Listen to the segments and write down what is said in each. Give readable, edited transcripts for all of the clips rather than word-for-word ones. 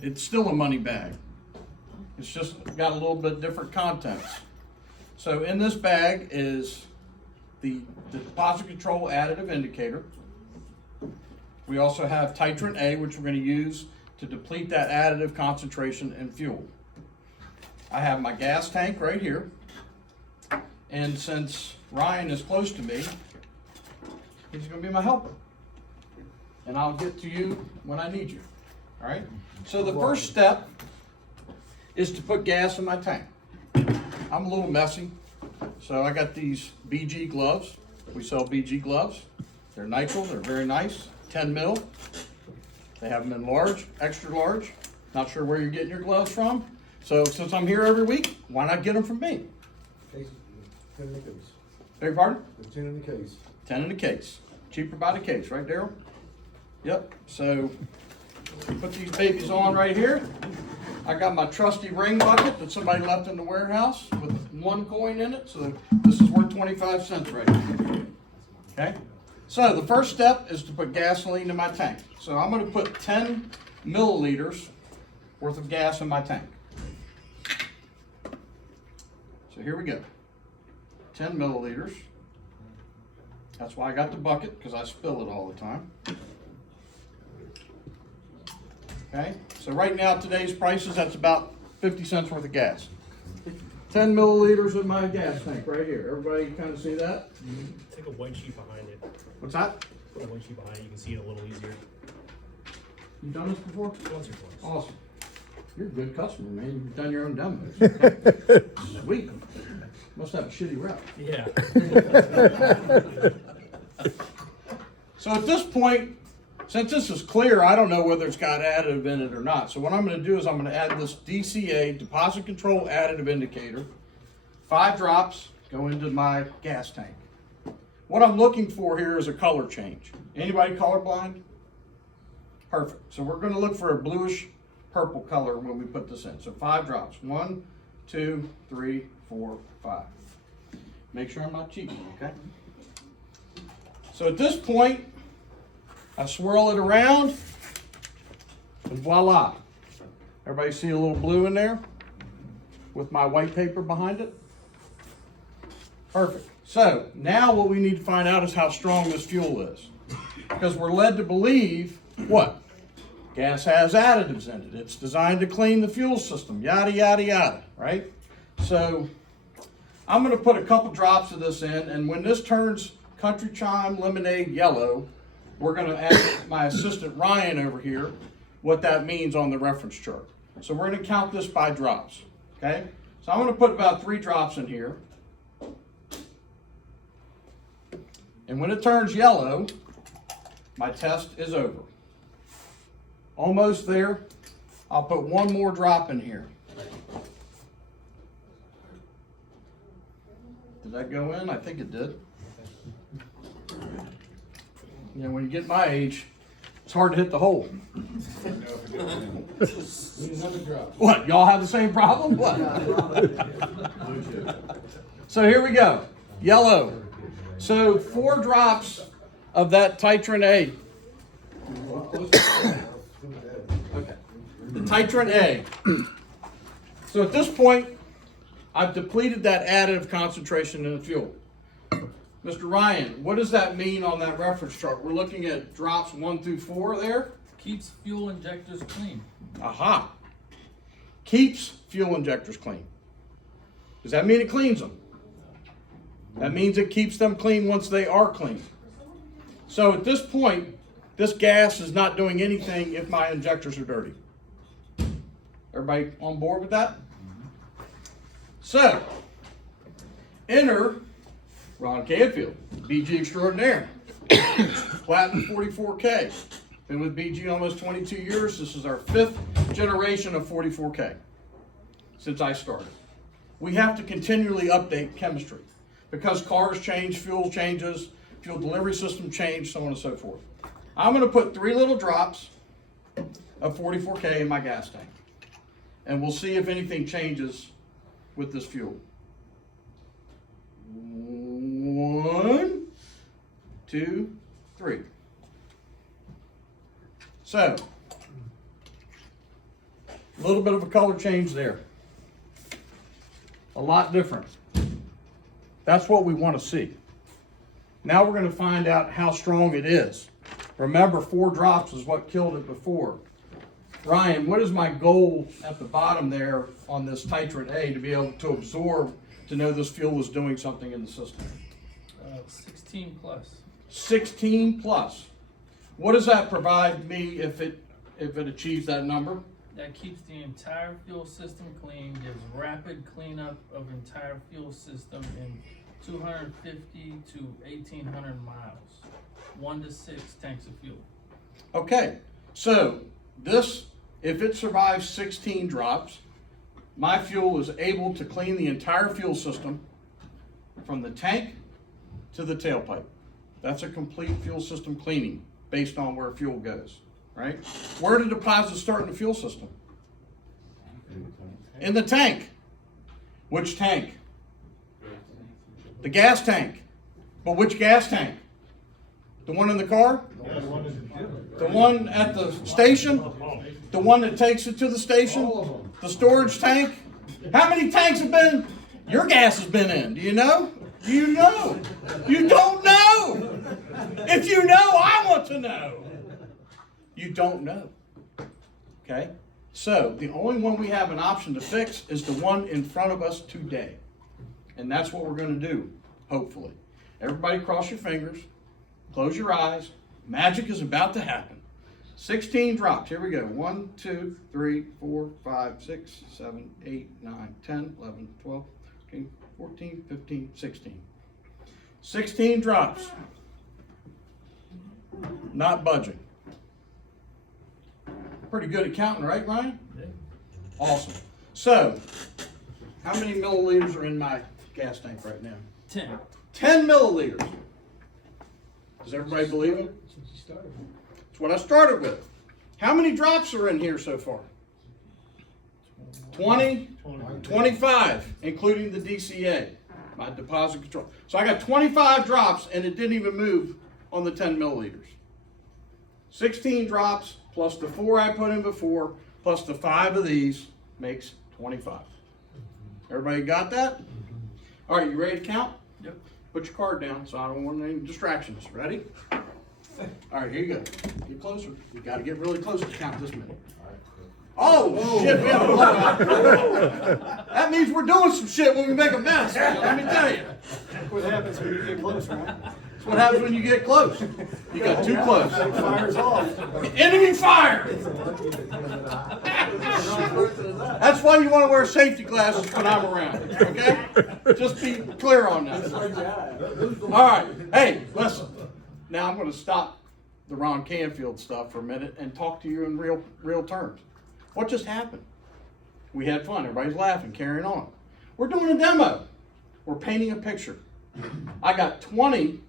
it's still a money bag. It's just got a little bit different contents. So in this bag is the deposit control additive indicator. We also have Titration A, which we're going to use to deplete that additive concentration in fuel. I have my gas tank right here. And since Ryan is close to me, he's going to be my helper. And I'll get to you when I need you. All right? So the first step is to put gas in my tank. I'm a little messy, so I got these BG gloves. We sell BG gloves. They're nitrile, they're very nice, 10 mil. They have them in large, extra large. Not sure where you're getting your gloves from. So since I'm here every week, why not get them from me? Case, 10 in the case. Beg your pardon? The 10 in the case. 10 in the case. Cheaper by the case, right, Daryl? Yep. So put these babies on right here. I got my trusty ring bucket that somebody left in the warehouse with 1 coin in it. So this is worth 25 cents right here. Okay? So the first step is to put gasoline in my tank. So I'm going to put 10 milliliters worth of gas in my tank. So here we go. 10 milliliters. That's why I got the bucket, because I spill it all the time. Okay, so right now, today's prices, that's about 50 cents worth of gas. 10 milliliters in my gas tank right here. Everybody kind of see that? Take a white sheet behind it. What's that? Put a white sheet behind it, you can see it a little easier. You've done this before? Once or twice. Awesome. You're a good customer, man. You've done your own demos. Sweet. Must have a shitty rep. Yeah. So at this point, since this is clear, I don't know whether it's got additive in it or not. So what I'm going to do is I'm going to add this DCA, deposit control additive indicator. 5 drops go into my gas tank. What I'm looking for here is a color change. Anybody colorblind? Perfect. So we're going to look for a bluish purple color when we put this in. So 5 drops. 1, 2, 3, 4, 5. Make sure I'm not cheating, okay? So at this point, I swirl it around, and voila. Everybody see a little blue in there with my white paper behind it? Perfect. So now what we need to find out is how strong this fuel is. Because we're led to believe, what? Gas has additives in it. It's designed to clean the fuel system, yada, yada, yada, right? So I'm going to put a couple drops of this in, and when this turns Country Chime Lemonade yellow, we're going to ask my assistant Ryan over here what that means on the reference chart. So we're going to count this by drops, okay? So I'm going to put about 3 drops in here. And when it turns yellow, my test is over. Almost there. I'll put 1 more drop in here. Did that go in? I think it did. You know, when you get my age, it's hard to hit the hole. What, y'all have the same problem? What? So here we go. Yellow. So 4 drops of that Titration A. Okay. The Titration A. So at this point, I've depleted that additive concentration in the fuel. Mr. Ryan, what does that mean on that reference chart? We're looking at drops 1 through 4 there. Keeps fuel injectors clean. Aha. Keeps fuel injectors clean. Does that mean it cleans them? That means it keeps them clean once they are clean. So at this point, this gas is not doing anything if my injectors are dirty. Everybody on board with that? So, enter Ron Canfield, BG extraordinaire, Platinum 44K. Been with BG almost 22 years. This is our 5th generation of 44K since I started. We have to continually update chemistry because cars change, fuel changes, fuel delivery system change, so on and so forth. I'm going to put 3 little drops of 44K in my gas tank, and we'll see if anything changes with this fuel. 1, 2, 3. So, A little bit of a color change there. A lot different. That's what we want to see. Now we're going to find out how strong it is. Remember, 4 drops is what killed it before. Ryan, what is my goal at the bottom there on this titrate A to be able to absorb, to know this fuel is doing something in the system? 16 plus. 16 plus. What does that provide me if it achieves that number? That keeps the entire fuel system clean, gives rapid cleanup of entire fuel system in 250 to 1,800 miles. 1 to 6 tanks of fuel. Okay, so this, if it survives 16 drops, my fuel is able to clean the entire fuel system from the tank to the tailpipe. That's a complete fuel system cleaning based on where fuel goes, right? Where do deposits start in the fuel system? In the tank. Which tank? The gas tank. But which gas tank? The one in the car? The one at the station? The one that takes it to the station? The storage tank? How many tanks have been, your gas has been in? Do you know? You know. You don't know. If you know, I want to know. You don't know. Okay? So, the only one we have an option to fix is the one in front of us today. And that's what we're going to do, hopefully. Everybody cross your fingers. Close your eyes. Magic is about to happen. 16 drops. Here we go. 1, 2, 3, 4, 5, 6, 7, 8, 9, 10, 11, 12, 13, 14, 15, 16. 16 drops. Not budging. Pretty good at counting, right, Ryan? Yeah. Awesome. So, how many milliliters are in my gas tank right now? 10. 10 milliliters. Does everybody believe it? That's what I started with. How many drops are in here so far? 20? 25, including the DCA, my deposit control. So I got 25 drops and it didn't even move on the 10 milliliters. 16 drops plus the 4 I put in before plus the 5 of these makes 25. Everybody got that? All right, you ready to count? Yep. Put your card down so I don't want any distractions. Ready? All right, here you go. Get closer. You got to get really close to count this many. Oh, shit, we have a blowout. That means we're doing some shit when we make a mess. Let me tell you. What happens when you get close, man? That's what happens when you get close. You got too close. Fire's off. Enemy fire! That's why you want to wear safety glasses when I'm around, okay? Just be clear on that. All right, hey, listen. Now I'm going to stop the Ron Canfield stuff for a minute and talk to you in real terms. What just happened? We had fun. Everybody's laughing, carrying on. We're doing a demo. We're painting a picture. I got 20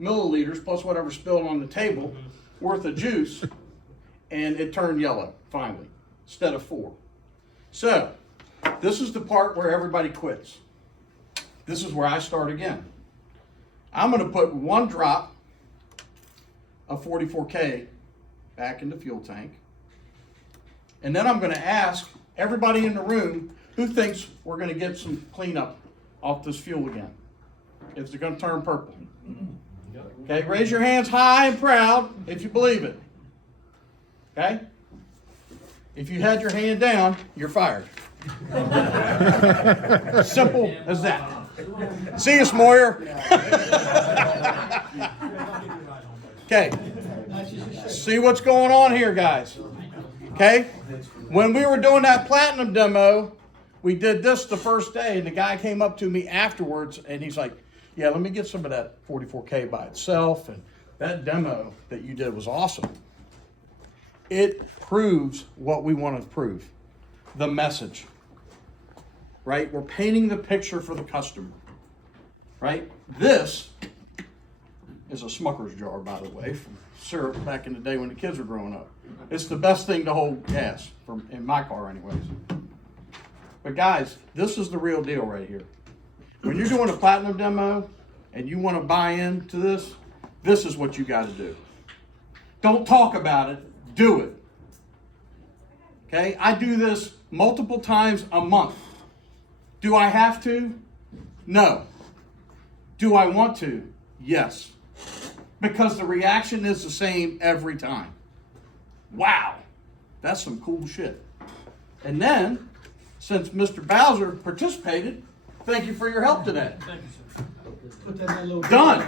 milliliters plus whatever spilled on the table worth of juice, and it turned yellow, finally, instead of 4. So, this is the part where everybody quits. This is where I start again. I'm going to put 1 drop of 44K back in the fuel tank. And then I'm going to ask everybody in the room who thinks we're going to get some cleanup off this fuel again. It's going to turn purple. Okay, raise your hands high and proud if you believe it. Okay? If you had your hand down, you're fired. Simple as that. See you, Smoyer. Okay. See what's going on here, guys. Okay? When we were doing that platinum demo, we did this the first day, and the guy came up to me afterwards, and he's like, yeah, let me get some of that 44K by itself, and that demo that you did was awesome. It proves what we want to prove, the message, right? We're painting the picture for the customer, right? This is a Smucker's jar, by the way, from syrup back in the day when the kids were growing up. It's the best thing to hold gas, in my car anyways. But guys, this is the real deal right here. When you're doing a platinum demo and you want to buy into this, this is what you got to do. Don't talk about it, do it. Okay, I do this multiple times a month. Do I have to? No. Do I want to? Yes. Because the reaction is the same every time. Wow, that's some cool shit. And then, since Mr. Bowser participated, thank you for your help today. Thank you, sir. Put that in that little. Done.